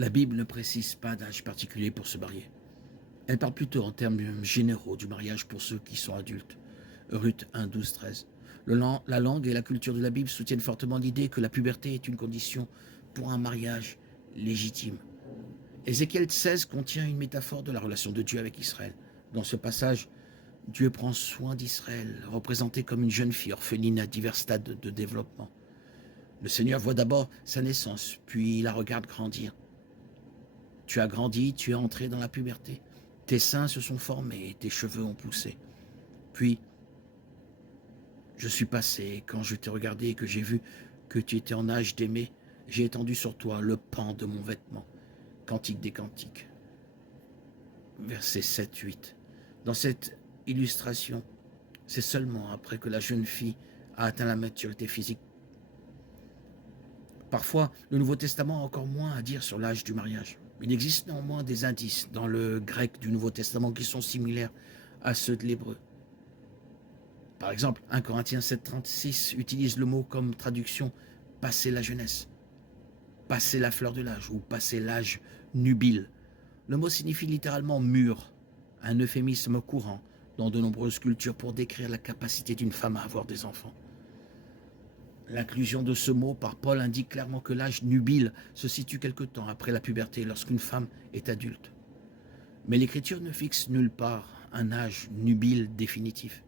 La Bible ne précise pas d'âge particulier pour se marier. Elle parle plutôt en termes généraux du mariage pour ceux qui sont adultes. Ruth 1, 12, 13. La langue et la culture de la Bible soutiennent fortement l'idée que la puberté est une condition pour un mariage légitime. Ézéchiel 16 contient une métaphore de la relation de Dieu avec Israël. Dans ce passage, Dieu prend soin d'Israël, représenté comme une jeune fille orpheline à divers stades de développement. Le Seigneur voit d'abord sa naissance, puis la regarde grandir. Tu as grandi, tu es entré dans la puberté. Tes seins se sont formés, tes cheveux ont poussé. Puis, je suis passé, quand je t'ai regardé et que j'ai vu que tu étais en âge d'aimer, j'ai étendu sur toi le pan de mon vêtement. Cantique des Cantiques, versets 7-8. Dans cette illustration, c'est seulement après que la jeune fille a atteint la maturité physique. Parfois, le Nouveau Testament a encore moins à dire sur l'âge du mariage. Il existe néanmoins des indices dans le grec du Nouveau Testament qui sont similaires à ceux de l'hébreu. Par exemple, 1 Corinthiens 7,36 utilise le mot comme traduction « passer la jeunesse », « passer la fleur de l'âge » ou « passer l'âge nubile ». Le mot signifie littéralement « mûr », un euphémisme courant dans de nombreuses cultures pour décrire la capacité d'une femme à avoir des enfants. L'inclusion de ce mot par Paul indique clairement que l'âge nubile se situe quelque temps après la puberté lorsqu'une femme est adulte. Mais l'Écriture ne fixe nulle part un âge nubile définitif.